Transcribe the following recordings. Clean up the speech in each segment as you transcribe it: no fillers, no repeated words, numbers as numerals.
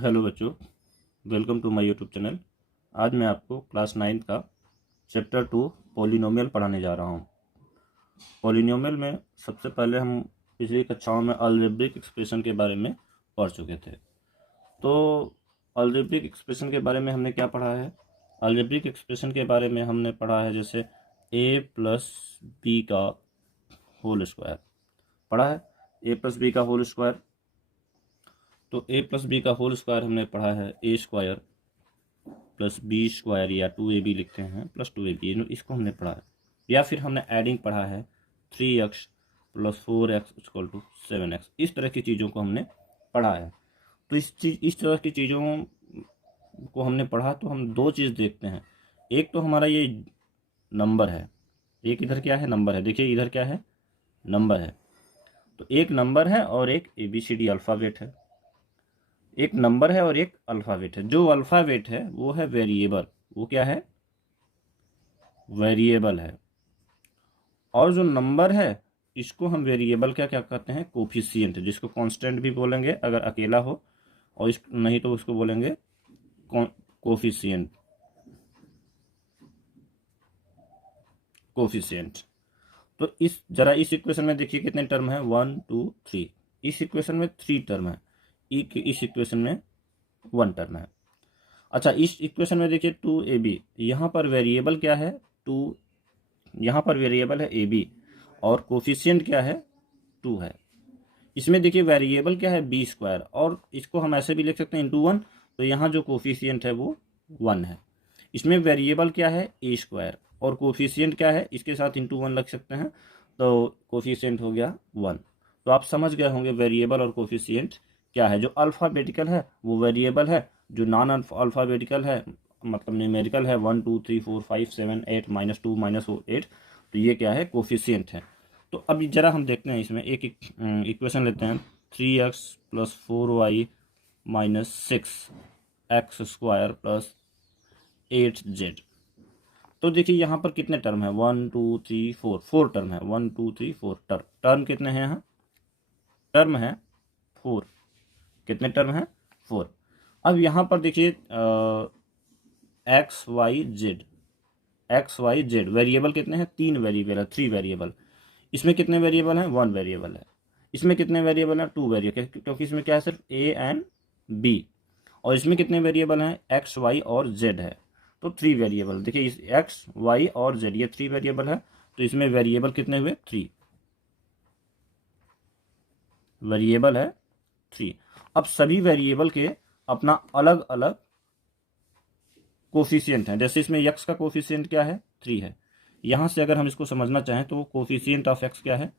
Hello बच्चों, welcome to my YouTube channel. आज मैं आपको क्लास 9 का चैप्टर 2 पॉलिनोमियल पढ़ाने जा रहा हूँ। पॉलिनोमियल में सबसे पहले हम पिछली कक्षाओं में अलजेब्रिक एक्सप्रेशन के बारे में पढ़ चुके थे। तो अलजेब्रिक एक्सप्रेशन के बारे में हमने क्या पढ़ा है? अलजेब्रिक एक्सप्रेशन के बारे में हमने पढ़ा है जैसे a प्लस बी का होल स्क्वायर पढ़ा है। a प्लस बी का होल स्क्वायर, तो a प्लस बी का होल स्क्वायर हमने पढ़ा है ए स्क्वायर प्लस बी स्क्वायर या 2ab लिखते हैं प्लस 2ab, इसको हमने पढ़ा है। या फिर हमने एडिंग पढ़ा है 3x plus 4x equal to 7x। इस तरह की चीज़ों को हमने पढ़ा है। तो इस तरह की चीज़ों को हमने पढ़ा तो हम दो चीज़ देखते हैं। एक तो हमारा ये नंबर है, एक इधर क्या है? नंबर है। देखिए इधर क्या है? नंबर है। तो एक नंबर है और एक ABCD अल्फ़ाबेट है। एक नंबर है और एक अल्फ़ाबेट है। जो अल्फ़ाबेट है वो है वेरिएबल। वो क्या है? वेरिएबल है। और जो नंबर है इसको हम वेरिएबल क्या क्या कहते हैं? कोफिशिएंट, जिसको कांस्टेंट भी बोलेंगे अगर अकेला हो, और इस नहीं तो उसको बोलेंगे कोफिशिएंट। कोफिशिएंट। तो इस इक्वेशन में देखिए कितने टर्म है? 1 2 3। इस इक्वेशन में 3 टर्म है। इस इक्वेशन में 1 टर्म है। अच्छा, इस इक्वेशन में देखिए 2ab, यहाँ पर वेरिएबल क्या है? 2। यहाँ पर वेरिएबल है ab और कोफिशिएंट क्या है? 2 है। इसमें देखिए वेरिएबल क्या है? बी स्क्वायर, और इसको हम ऐसे भी लिख सकते हैं इंटू 1। तो यहाँ जो कोफिशिएंट है वो 1 है। इसमें वेरिएबल क्या है? ए स्क्वायर, और कोफिशिएंट क्या है? इसके साथ इंटू 1 लग सकते हैं, तो कोफिशिएंट हो गया 1। तो आप समझ गए होंगे वेरिएबल और कोफिशिएंट क्या है। जो अल्फ़ाबेटिकल है वो वेरिएबल है, जो नॉन अल्फ़ाबेटिकल है मतलब न्यूमेरिकल है 1 2 3 4 5 7 8 -2 -8, तो ये क्या है? कोफिशिएंट है। तो अब जरा हम देखते हैं, इसमें एक इक्वेशन लेते हैं 3x plus 4y minus 6x square plus 8z। तो देखिए यहाँ पर कितने टर्म है? 1 2 3 4, 4 टर्म है। 1 2 3 4 टर्म कितने हैं? यहाँ टर्म है 4। कितने टर्म है? 4। अब यहाँ पर देखिए एक्स वाई जेड वेरिएबल कितने हैं? 3 वेरिएबल है, 3 वेरिएबल। इसमें कितने वेरिएबल हैं? 1 वेरिएबल है। इसमें कितने वेरिएबल हैं? 2 वेरिएबल, क्योंकि इसमें क्या है? सिर्फ ए एंड बी। और इसमें कितने वेरिएबल हैं? एक्स वाई और जेड है, तो 3 वेरिएबल। देखिए इस एक्स वाई और जेड ये 3 वेरिएबल है, तो इसमें वेरिएबल कितने हुए? 3 वेरिएबल है 3। अब सभी वेरिएबल के अपना अलग अलग कोफिशिएंट हैं। जैसे इसमें एक्स का कोफिशिएंट क्या है? 3 है। यहाँ से अगर हम इसको समझना चाहें तो कोफिशिएंट ऑफ एक्स क्या है?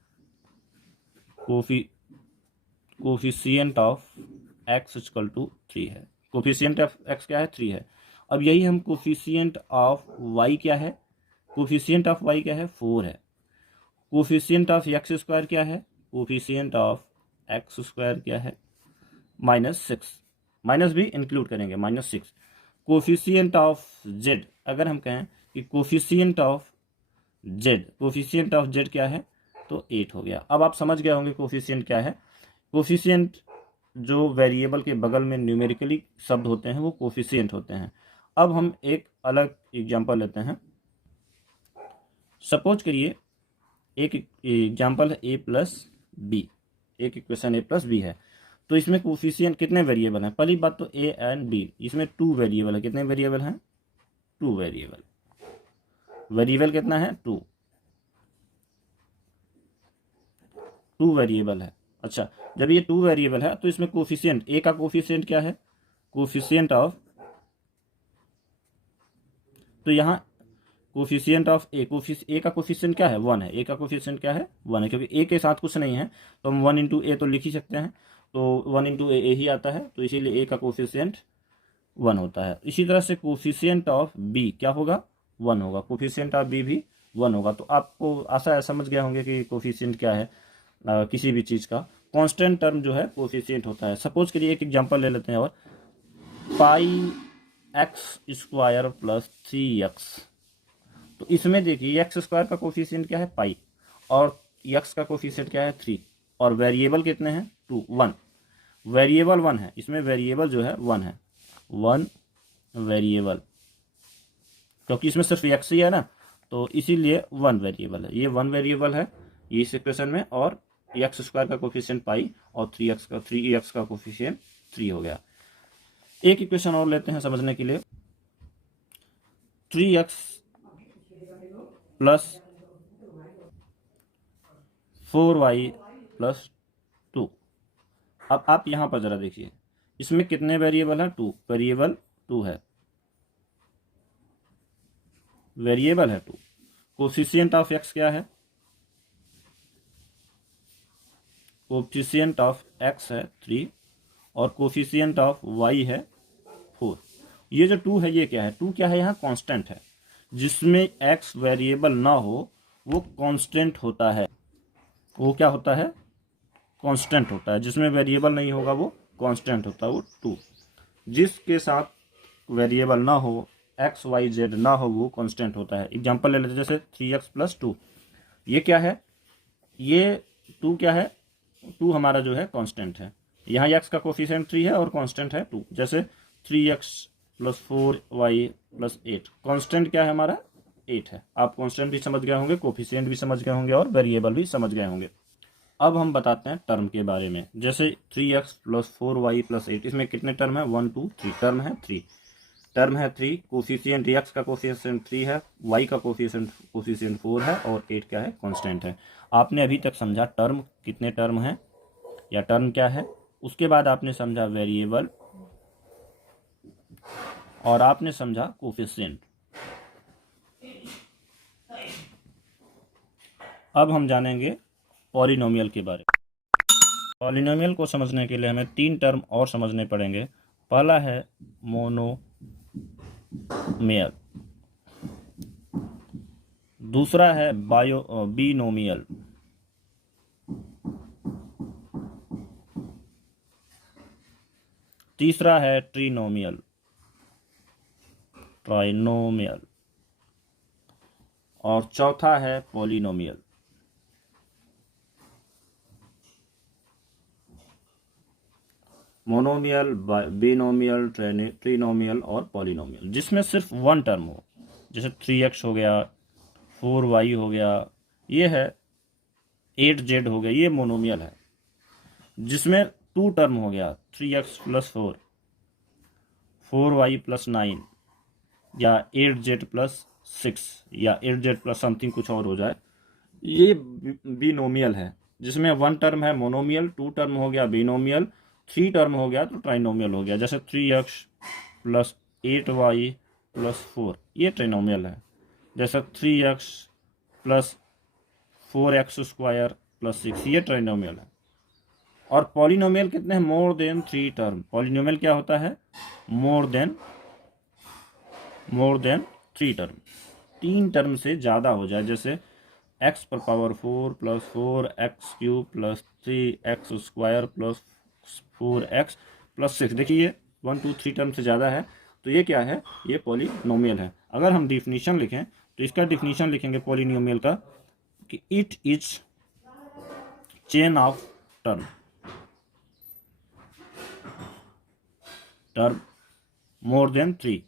Coefficient of x equal to 3 है। कोफिशिएंट ऑफ एक्स क्या है? 3 है। अब यही हम कोफिशिएंट ऑफ वाई क्या है? कोफिशिएंट ऑफ वाई क्या है? 4 है। कोफिशिएंट ऑफ एक्स स्क्वायर क्या है? कोफिशिएंट ऑफ एक्स स्क्वायर क्या है? -6। माइनस भी इंक्लूड करेंगे, -6। कोफिशिएंट ऑफ जेड, अगर हम कहें कि कोफिशिएंट ऑफ जेड क्या है? तो 8 हो गया। अब आप समझ गए होंगे कोफिशिएंट क्या है। कोफिशिएंट जो वेरिएबल के बगल में न्यूमेरिकली शब्द होते हैं वो कोफिशिएंट होते हैं। अब हम एक अलग एग्जांपल लेते हैं। सपोज करिए एक एग्जांपल है ए प्लस बी, एक इक्वेशन ए प्लस बी है। तो इसमें कोफिशिएंट कितने वेरिएबल हैं? पहली बात तो ए एंड बी, इसमें 2 वेरिएबल है। कितने वेरिएबल हैं? 2 वेरिएबल। वेरिएबल कितना है? 2 वेरिएबल है। अच्छा, जब ये 2 वेरिएबल है तो इसमें कोफिशिएंट ए का कोफिशिएंट क्या है? कोफिशिएंट ऑफ, तो यहाँ कोफिशिएंट ऑफ ए का कोफिशिएंट क्या है? 1 है। ए का कोफिशिएंट क्या है? 1 है, क्योंकि ए के साथ कुछ नहीं है तो हम 1 इंटू ए तो लिख ही सकते हैं, तो 1 इंटू ए ही आता है, तो इसीलिए ए का कोफिशिएंट 1 होता है। इसी तरह से कोफिशिएंट ऑफ बी क्या होगा? 1 होगा। कोफिशिएंट ऑफ बी भी 1 होगा। तो आपको आशा है समझ गए होंगे कि कोफिशिएंट क्या है किसी भी चीज़ का। कांस्टेंट टर्म जो है कोफिशिएंट होता है। सपोज करिए एक एग्जांपल ले लेते हैं और पाई एक्स स्क्वायर प्लस 3x। तो इसमें देखिए एक्स स्क्वायर का कोफिशिएंट क्या है? पाई, और एक्स का कोफिशिएंट क्या है? 3, और वेरिएबल कितने हैं? 2 1। वेरिएबल 1 है, इसमें वेरिएबल जो है 1 है, 1 वेरिएबल, क्योंकि इसमें सिर्फ x ही है ना, तो इसीलिए 1 वेरिएबल है, ये 1 वेरिएबल है इस इक्वेशन में, और एक्स स्क्वायर का कोफिशिएंट पाई और 3x का कोफिशिएंट 3 हो गया। एक इक्वेशन और लेते हैं समझने के लिए, 3x प्लस 4y प्लस 2। अब आप यहाँ पर ज़रा देखिए, इसमें कितने वेरिएबल है, 2 वेरिएबल 2 है, वेरिएबल है 2। कोफिशिएंट ऑफ x क्या है, कोफिशिएंट ऑफ x है 3 और कोफिशिएंट ऑफ y है 4। ये जो 2 है ये क्या है, 2 क्या है, यहाँ कांस्टेंट है, जिसमें x वेरिएबल ना हो वो कांस्टेंट होता है, वो क्या होता है, कांस्टेंट होता है, जिसमें वेरिएबल नहीं होगा वो कांस्टेंट होता है, वो 2। जिसके साथ वेरिएबल ना हो, x y z ना हो, वो कांस्टेंट होता है। एग्जांपल ले लेते हैं, जैसे 3x प्लस 2, ये क्या है, ये 2 क्या है, 2 हमारा जो है कांस्टेंट है, यहाँ x का कोफिशिएंट 3 है और कांस्टेंट है 2। जैसे 3x plus 4y plus 8, constant क्या है हमारा, 8 है। आप कांस्टेंट भी समझ गए होंगे, कोफिशिएंट भी समझ गए होंगे और वेरिएबल भी समझ गए होंगे। अब हम बताते हैं टर्म के बारे में, जैसे 3x प्लस 4y प्लस 8, इसमें कितने टर्म है, 1 2 3 टर्म है, 3 कोफिशिएंट x का कोफिशिएंट 3 है, y का कोफिशिएंट 4 है और 8 क्या है, कांस्टेंट है। आपने अभी तक समझा टर्म कितने टर्म हैं या टर्म क्या है, उसके बाद आपने समझा वेरिएबल और आपने समझा कोफिशिएंट। अब हम जानेंगे पॉलिनोमियल के बारे में। पॉलिनोमियल को समझने के लिए हमें 3 टर्म और समझने पड़ेंगे। पहला है मोनोमियल, दूसरा है बिनोमियल, तीसरा है ट्रिनोमियल और चौथा है पॉलिनोमियल। मोनोमियल, बिनोमियल, ट्रिनोमियल और पॉलिनोमियल, जिसमें सिर्फ 1 टर्म हो, जैसे 3x हो गया, 4y हो गया, ये है 8z हो गया, ये मोनोमियल है। जिसमें 2 टर्म हो गया, 3x प्लस 4, 4y प्लस 9 या 8z प्लस 6 या 8z प्लस समथिंग कुछ और हो जाए, ये बिनोमियल है। जिसमें 1 टर्म है मोनोमियल, 2 टर्म हो गया बिनोमियल, 3 टर्म हो गया तो ट्राइनोमियल हो गया। जैसे 3x प्लस 8y प्लस 4, ये ट्राइनोमियल है। जैसे 3x plus 4x square plus 6, ये ट्राइनोमियल है। और पॉलिनोमियल कितने हैं, मोर देन 3 टर्म। पॉलिनोमियल क्या होता है, मोर देन 3 टर्म, 3 टर्म से ज़्यादा हो जाए। जैसे x पर power 4 plus 4x cube plus 3x square plus 4x plus 6, देखिए 1 2 3 टर्म से ज़्यादा है, तो ये क्या है, ये पॉलिनोमियल है। अगर हम डिफिनीशन लिखें तो इसका डिफिनीशन लिखेंगे पॉलिनोमियल का कि it is chain of term more than 3।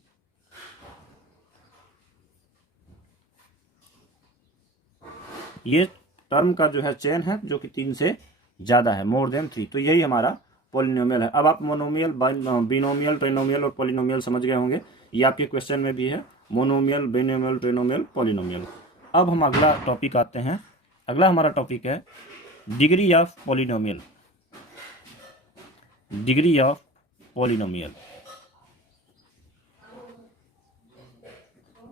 ये टर्म का जो है चेन है जो कि 3 से ज़्यादा है, मोर देन 3, तो यही हमारा पॉलिनोमियल है। अब आप मोनोमियल, बिनोमियल, ट्रिनोमियल और पॉलिनोमियल समझ गए होंगे, ये आपके क्वेश्चन में भी है, मोनोमियल, बिनोमियल, ट्रिनोमियल, पॉलिनोमियल। अब हम अगला टॉपिक आते हैं। अगला हमारा टॉपिक है degree of polynomial. Degree of polynomial,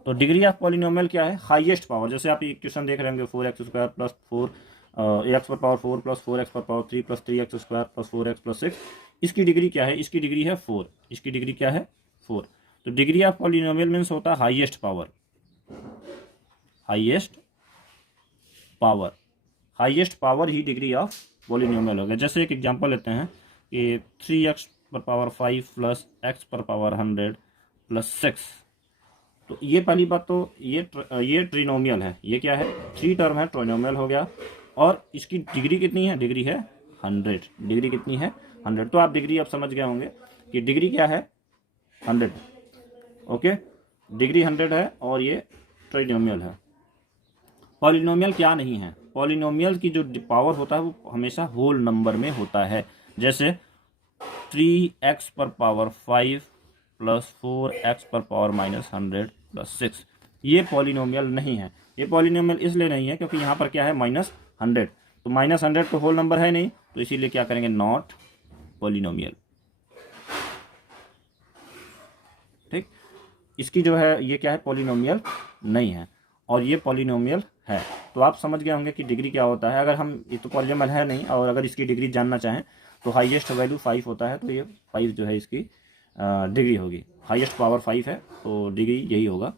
तो डिग्री ऑफ पॉलिनोमियल क्या है, हाईएस्ट पावर। जैसे आप इक्वेशन देख रहे होंगे 4x स्क्वायर प्लस 4 एक्स पर पावर 4 प्लस 4x पर power 3 plus 3x square plus 4x plus 6, इसकी डिग्री क्या है, इसकी डिग्री है 4, इसकी डिग्री क्या है 4। तो डिग्री ऑफ पॉलिनोमियल मीन्स होता है highest power, highest power he degree of polynomial हो गया। जैसे एक एग्जांपल लेते हैं कि 3x पर पावर 5 प्लस x पर पावर 100 प्लस 6, तो ये पहली बात तो ये ट्रिनोमियल है, ये क्या है, 3 टर्म है, ट्रिनोमियल हो गया। और इसकी डिग्री कितनी है, डिग्री है 100, डिग्री कितनी है 100। तो आप डिग्री अब समझ गए होंगे कि डिग्री क्या है 100। ओके, डिग्री 100 है और ये ट्राइनोमियल है। पॉलिनोमियल क्या नहीं है, पॉलिनोमियल की जो पावर होता है वो हमेशा होल नंबर में होता है। जैसे 3x पर पावर 5 प्लस 4x पर पावर -100 प्लस 6, ये पॉलिनोमियल नहीं है। ये पॉलिनोमियल इसलिए नहीं है क्योंकि यहाँ पर क्या है -100, तो -100 तो होल नंबर है नहीं, तो इसीलिए क्या करेंगे नॉट पॉलिनोमियल। ठीक, इसकी जो है ये क्या है पॉलिनोमियल नहीं है और ये पॉलिनोमियल है। तो आप समझ गए होंगे कि डिग्री क्या होता है। अगर हम, ये तो पॉलिनोमियल है नहीं, और अगर इसकी डिग्री जानना चाहें तो हाईएस्ट वैल्यू 5 होता है, तो ये 5 जो है इसकी डिग्री होगी। हाईएस्ट पावर 5 है तो डिग्री यही होगा।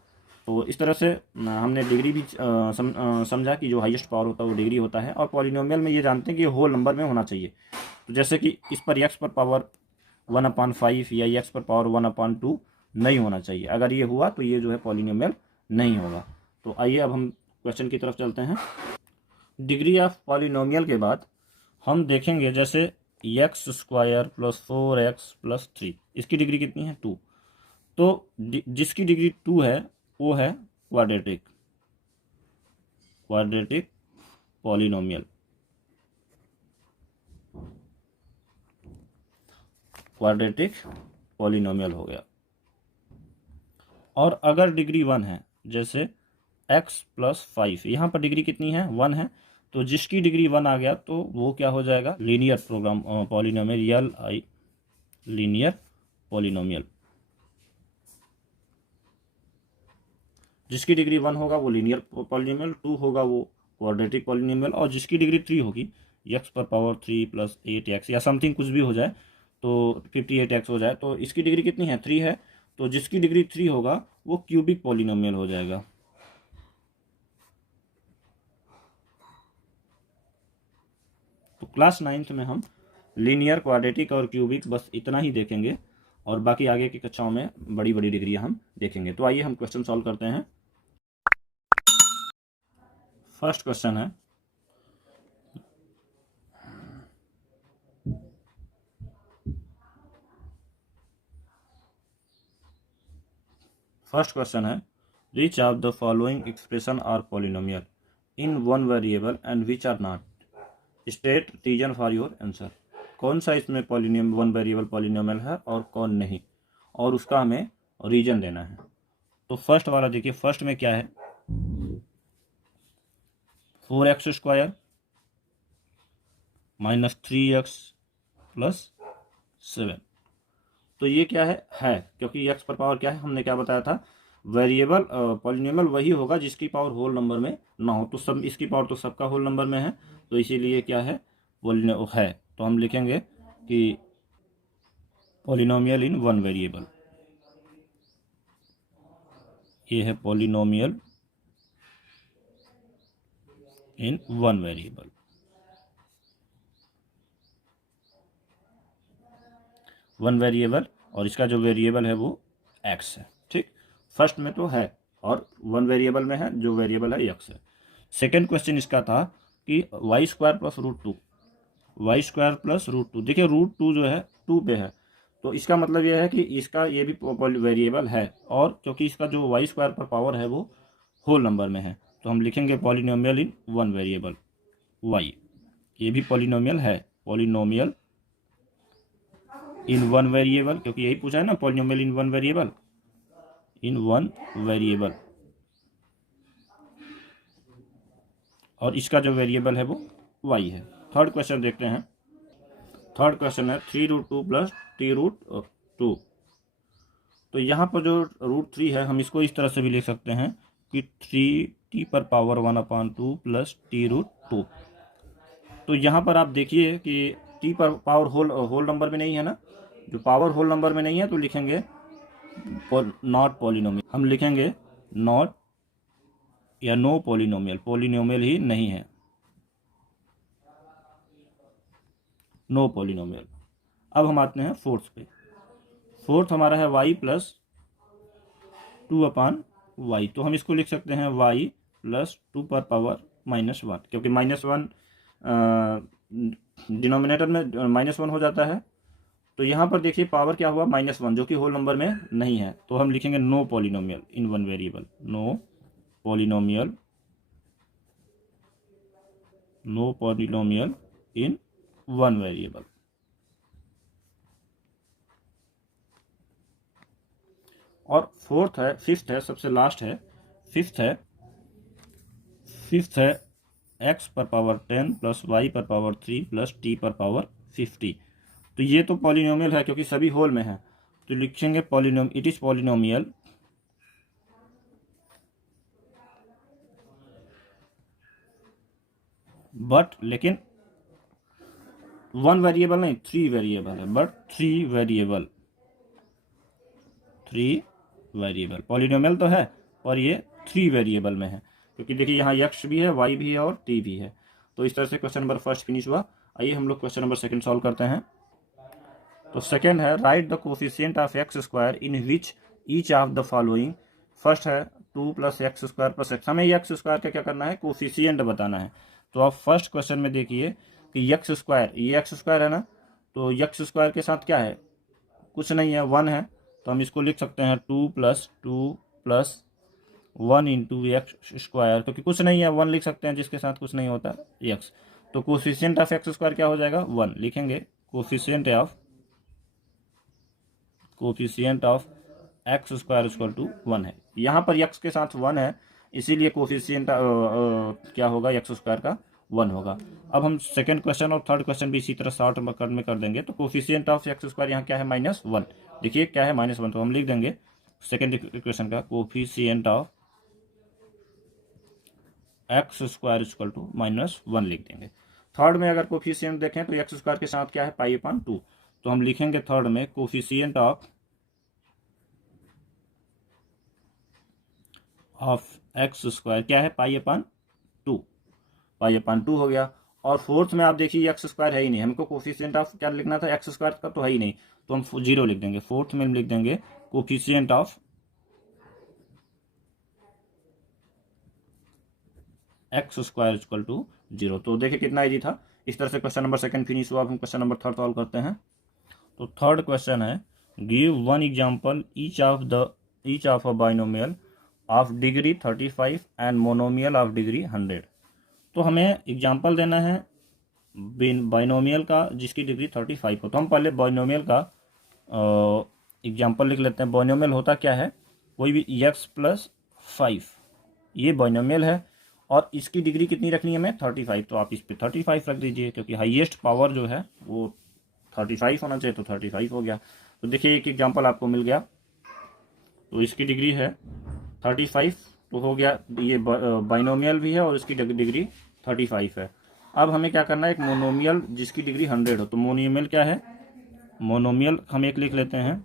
तो इस तरह से हमने डिग्री भी समझा कि जो हाईएस्ट पावर होता है वो डिग्री होता है। और पॉलिनोमियल में ये जानते हैं कि होल नंबर में होना चाहिए। तो जैसे कि इस पर x पर पावर 1/5 या x पर पावर 1/2 नहीं होना चाहिए। अगर ये हुआ तो ये जो है पॉलिनोमियल नहीं होगा। तो आइए अब हम क्वेश्चन की तरफ चलते हैं। डिग्री ऑफ पॉलिनोमियल के बाद हम देखेंगे जैसे x² + 4x + 3, इसकी डिग्री कितनी है 2। तो जिसकी डिग्री 2 है वो है क्वाड्रेटिक पॉलिनोमियल। क्वाड्रेटिक पॉलिनोमियल हो गया। और अगर डिग्री 1 है, जैसे x + 5, यहाँ पर डिग्री कितनी है 1 है, तो जिसकी डिग्री 1 आ गया तो वो क्या हो जाएगा लीनियर पॉलिनोमियल, लीनियर पॉलिनोमियल। जिसकी डिग्री 1 होगा वो लीनियर पॉलिनोमियल, 2 होगा वो क्वाड्रेटिक पॉलिनोमियल, और जिसकी डिग्री 3 होगी x पर पावर 3 + 8x या समथिंग कुछ भी हो जाए तो 58x हो जाए, तो इसकी डिग्री कितनी है 3 है, तो जिसकी डिग्री 3 होगा वो क्यूबिक पॉलिनोमियल हो जाएगा। तो क्लास 9th में हम लीनियर, क्वाड्रेटिक और क्यूबिक बस इतना ही देखेंगे, और बाकी आगे की कक्षाओं में बड़ी बड़ी डिग्रियां हम देखेंगे। तो आइए हम क्वेश्चन सॉल्व करते हैं। फर्स्ट क्वेश्चन है, which of the following expression are polynomial in one variable and which are not, state reason for your answer. कौन सा इसमें पॉलिनोमियल, वन वेरिएबल पॉलिनोमियल है और कौन नहीं, और उसका हमें रीजन देना है। तो फर्स्ट वाला देखिए, फर्स्ट में क्या है 4x² - 3x + 7। तो ये क्या है क्योंकि x पर पावर क्या है, हमने क्या बताया था वेरिएबल पॉलिनोमियल वही होगा जिसकी पावर होल नंबर में ना हो। तो सब, इसकी पावर तो सबका होल नंबर में है, तो इसीलिए क्या है पॉलिनोमियल है। तो हम लिखेंगे कि पॉलिनोमियल इन वन वेरिएबल, ये है polynomial in one variable. One variable, और इसका जो वेरिएबल है वो x है। ठीक, फर्स्ट में तो है और वन वेरिएबल में है, जो वेरिएबल है x है। सेकेंड क्वेश्चन इसका था कि y² + √2, y² + √2। देखिए √2 जो है 2 पे है, तो इसका मतलब यह है कि इसका ये भी वेरिएबल है, और क्योंकि इसका जो y² पर पावर है वो होल नंबर में है, तो हम लिखेंगे polynomial in one variable y। ये भी पॉलिनोमियल है, पॉलिनोमियल इन वन वेरिएबल, क्योंकि यही पूछा है ना polynomial in one variable, in one variable. और इसका जो वेरिएबल है वो y है। थर्ड क्वेश्चन देखते हैं। थर्ड क्वेश्चन है 3√2 + t√2। तो यहाँ पर जो √3 है हम इसको इस तरह से भी लिख सकते हैं कि 3t पर पावर 1/2 + t√2। तो यहाँ पर आप देखिए कि t पर पावर होल नंबर में नहीं है ना, जो पावर होल नंबर में नहीं है तो लिखेंगे नॉट पॉलिनोमियल। हम लिखेंगे नॉट या नो पॉलिनोमियल, पॉलिनोमियल ही नहीं है, नो पॉलिनोमियल। अब हम आते हैं फोर्थ पे। फोर्थ हमारा है y + 2/y। तो हम इसको लिख सकते हैं y + 2 पर पावर -1, क्योंकि -1 डिनोमिनेटर में -1 हो जाता है। तो यहाँ पर देखिए पावर क्या हुआ, -1, जो कि होल नंबर में नहीं है। तो हम लिखेंगे no polynomial in one variable, no polynomial in one variable. और फिफ्थ है, सबसे लास्ट है, फिफ्थ है x पर पावर 10 प्लस y पर पावर 3 प्लस t पर पावर 50। तो ये तो पॉलिनोमियल है क्योंकि सभी होल में है, तो लिखेंगे इट इज पॉलिनोमियल बट, लेकिन वन वेरिएबल नहीं, 3 वेरिएबल है, बट 3 वेरिएबल पॉलिनोमियल तो है और ये 3 वेरिएबल में है, क्योंकि देखिए यहाँ x भी है, y भी है और t भी है। तो इस तरह से क्वेश्चन नंबर फर्स्ट फिनिश हुआ। आइए हम लोग क्वेश्चन नंबर सेकंड सॉल्व करते हैं। तो सेकंड है, right the coefficient of x square in which each of the following. First है 2 plus x square plus x, हमें एक्स स्क्वायर का क्या करना है, कोफिशिएंट बताना है। तो आप फर्स्ट क्वेश्चन में देखिए कि एक्स स्क्वायर, ये एक्स स्क्वायर है ना, तो एक्स स्क्वायर के साथ क्या है, कुछ नहीं है, 1 है। तो हम इसको लिख सकते हैं 2 प्लस 1 इंटू एक्स स्क्वायर, क्योंकि कुछ नहीं है 1 लिख सकते हैं, जिसके साथ कुछ नहीं होता एक्स। तो कोफिशिएंट ऑफ एक्स स्क्वायर क्या हो जाएगा, 1 लिखेंगे। Coefficient of x square equal to 1 है। यहाँ पर एक्स के साथ 1 है, इसीलिए कोफिशिएंट क्या होगा, एक्स स्क्वायर का 1 होगा। अब हम सेकंड क्वेश्चन और थर्ड क्वेश्चन भी इसी तरह शॉर्ट में कर देंगे। तो कोफिशिएंट ऑफ एक्स स्क्वायर यहाँ क्या है, -1। देखिए क्या है, -1, तो हम लिख देंगे सेकंड इक्वेशन का coefficient of x square equal to -1 लिख देंगे। थर्ड में अगर कोफिशिएंट देखें तो एक्स स्क्वायर के साथ क्या है, π/2। तो हम लिखेंगे थर्ड में कोफिशिएंट ऑफ एक्स स्क्वायर क्या है, π/2, π/2 हो गया। और फोर्थ में आप देखिए एक्स स्क्वायर है ही नहीं, हमको कोफिशिएंट ऑफ क्या लिखना था, एक्स स्क्वायर का तो है ही नहीं, तो हम 0 लिख देंगे। फोर्थ में हम लिख देंगे coefficient of x square equal to 0। तो देखिए कितना इजी था। इस तरह से क्वेश्चन नंबर सेकंड फिनिश हुआ। अब हम क्वेश्चन नंबर थर्ड सॉल्व करते हैं। तो थर्ड क्वेश्चन है, give one example each of a binomial of degree 35 and monomial of degree 100। तो हमें एग्जांपल देना है बाइनोमियल का जिसकी डिग्री 35 हो। तो हम पहले बाइनोमियल का एग्जांपल लिख लेते हैं। बाइनोमियल होता क्या है, कोई भी x प्लस 5, ये बाइनोमियल है और इसकी डिग्री कितनी रखनी है हमें, 35। तो आप इस पे 35 रख दीजिए, क्योंकि हाईएस्ट पावर जो है वो 35 होना चाहिए, तो 35 हो गया। तो देखिए एक एग्जांपल आपको मिल गया। तो इसकी डिग्री है 35, तो हो गया, ये बाइनोमियल भी है और इसकी डिग्री 35 है। अब हमें क्या करना है, एक मोनोमियल जिसकी डिग्री 100 हो। तो मोनोमियल क्या है, मोनोमियल हम एक लिख लेते हैं,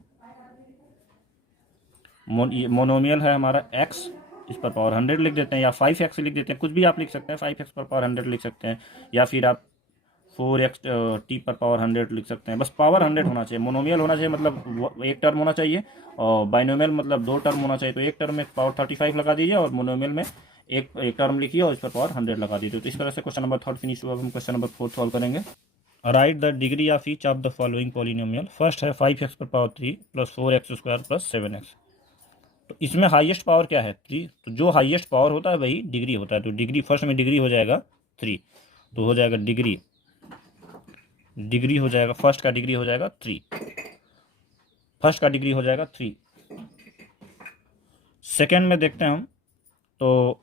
मोनोमियल है हमारा x, इस पर पावर 100 लिख देते हैं, या 5x लिख देते हैं, कुछ भी आप लिख सकते हैं, 5x पर पावर 100 लिख सकते हैं, या फिर आप 4x t पर पावर 100 लिख सकते हैं। बस पावर 100 होना चाहिए। मोनोमियल होना चाहिए मतलब एक टर्म होना चाहिए, और बाइनोमियल मतलब 2 टर्म होना चाहिए। तो एक टर्म में पावर 35 लगा दीजिए और मोनोमियल में एक टर्म लिखिए और इस पर पावर 100 लगा दीजिए। तो इस तरह से क्वेश्चन नंबर थर्ड फिनिश हुआ। हम क्वेश्चन नंबर फोर्थ सॉल्व करेंगे। Right the degree of each of the following polynomial. First है 5x पर power 3 plus 4x square plus 7x। तो इसमें हाईएस्ट पावर क्या है, 3। तो जो हाईएस्ट पावर होता है वही डिग्री होता है। तो डिग्री फर्स्ट में डिग्री हो जाएगा 3, तो हो जाएगा डिग्री हो जाएगा, फर्स्ट का डिग्री हो जाएगा 3, फर्स्ट का डिग्री हो जाएगा 3। सेकेंड में देखते हैं हम, तो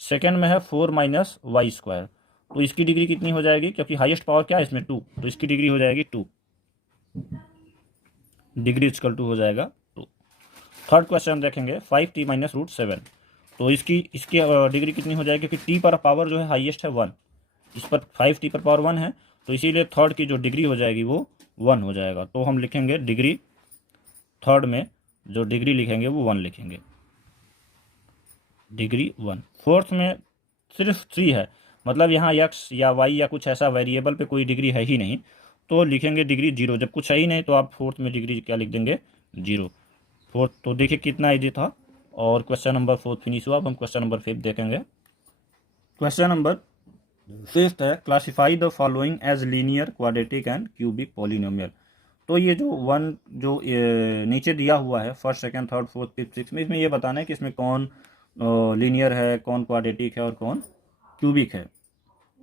सेकेंड में है 4 माइनस वाई स्क्वायर। तो इसकी डिग्री कितनी हो जाएगी, क्योंकि हाईएस्ट पावर क्या है इसमें 2, तो इसकी डिग्री हो जाएगी 2, डिग्री इक्वल टू हो जाएगा 2। थर्ड क्वेश्चन देखेंगे 5t माइनस √7। तो इसकी डिग्री कितनी हो जाएगी, क्योंकि t पर पावर जो है हाईएस्ट है 1, इस पर 5t पर पावर 1 है, तो इसीलिए थर्ड की जो डिग्री हो जाएगी वो 1 हो जाएगा। तो हम लिखेंगे डिग्री, थर्ड में जो डिग्री लिखेंगे वो 1 लिखेंगे, डिग्री 1। फोर्थ में सिर्फ 3 है, मतलब यहाँ x या y या कुछ ऐसा वेरिएबल पे कोई डिग्री है ही नहीं, तो लिखेंगे डिग्री 0। जब कुछ है ही नहीं तो आप फोर्थ में डिग्री क्या लिख देंगे, 0, फोर्थ। तो देखिए कितना इजी था। और क्वेश्चन नंबर 4 फिनिश हुआ। अब हम क्वेश्चन नंबर 5 देखेंगे। क्वेश्चन नंबर फिफ्थ है classify the following as linear quadratic and cubic polynomial. तो ये जो वन जो नीचे दिया हुआ है first second third fourth fifth six में, इसमें ये बताना है कि इसमें कौन लीनियर है, कौन क्वाड्रेटिक है और कौन क्यूबिक है।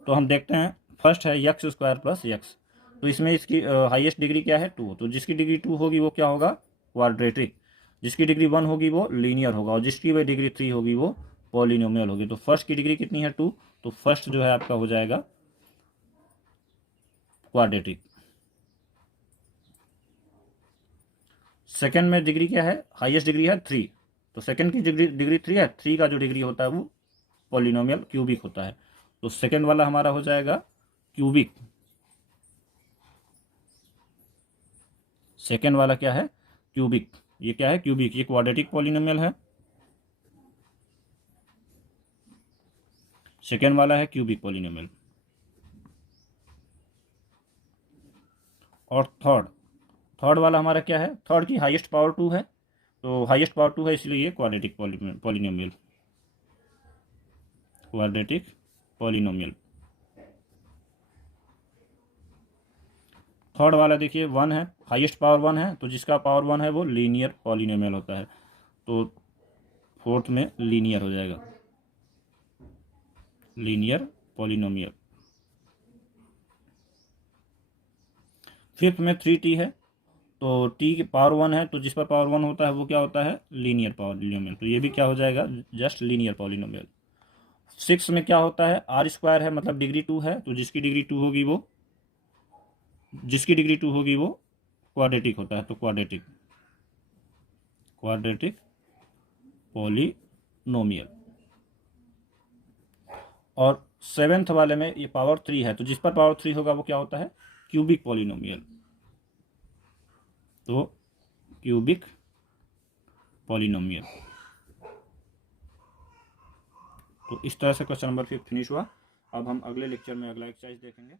तो हम देखते हैं, फर्स्ट है यक्स स्क्वायर प्लस यक्स। तो इसमें इसकी हाईएस्ट डिग्री क्या है, 2। तो जिसकी डिग्री 2 होगी वो क्या होगा, क्वाड्रेटिक। जिसकी डिग्री 1 होगी वो लीनियर होगा, और जिसकी वह डिग्री 3 होगी वो पॉलिनोमियल होगी। तो फर्स्ट की डिग्री कितनी है, 2। तो फर्स्ट जो है आपका हो जाएगा क्वाड्रेटिक। सेकेंड में डिग्री क्या है, हाईएस्ट डिग्री है 3। तो सेकेंड की डिग्री 3 है, 3 का जो डिग्री होता है वो पॉलिनोमियल क्यूबिक होता है। तो सेकेंड वाला हमारा हो जाएगा क्यूबिक। सेकेंड वाला क्या है, क्यूबिक। ये क्या है, क्यूबिक। ये क्वाड्रेटिक पॉलिनोमियल है, सेकेंड वाला है क्यूबिक पॉलिनोमियल। और थर्ड, थर्ड वाला हमारा क्या है, थर्ड की हाईएस्ट पावर 2 है। तो हाईएस्ट पावर 2 है, इसलिए ये quadratic polynomial, quadratic polynomial. Third वाला देखिए 1 है, हाईएस्ट पावर 1 है, तो जिसका पावर 1 है वो लीनियर पॉलिनोमियल होता है। तो फोर्थ में लीनियर हो जाएगा, लीनियर पॉलिनोमियल। फिफ्थ में 3t है, तो t की पावर 1 है, तो जिस पर पावर 1 होता है वो क्या होता है, लीनियर पॉलिनोमियल। तो ये भी क्या हो जाएगा, जस्ट लीनियर पॉलिनोमियल। सिक्स में क्या होता है, आर स्क्वायर है, मतलब डिग्री 2 है, तो जिसकी डिग्री 2 होगी वो, जिसकी डिग्री 2 होगी वो क्वाड्रेटिक होता है। तो क्वाड्रेटिक, क्वाड्रेटिक पॉलिनोमियल। और सेवेंथ वाले में ये पावर 3 है, तो जिस पर पावर 3 होगा वो क्या होता है, क्यूबिक पॉलिनोमियल। तो क्यूबिक पॉलिनोमियल। तो इस तरह से क्वेश्चन नंबर 5 फिनिश हुआ। अब हम अगले लेक्चर में अगला एक्सरसाइज देखेंगे।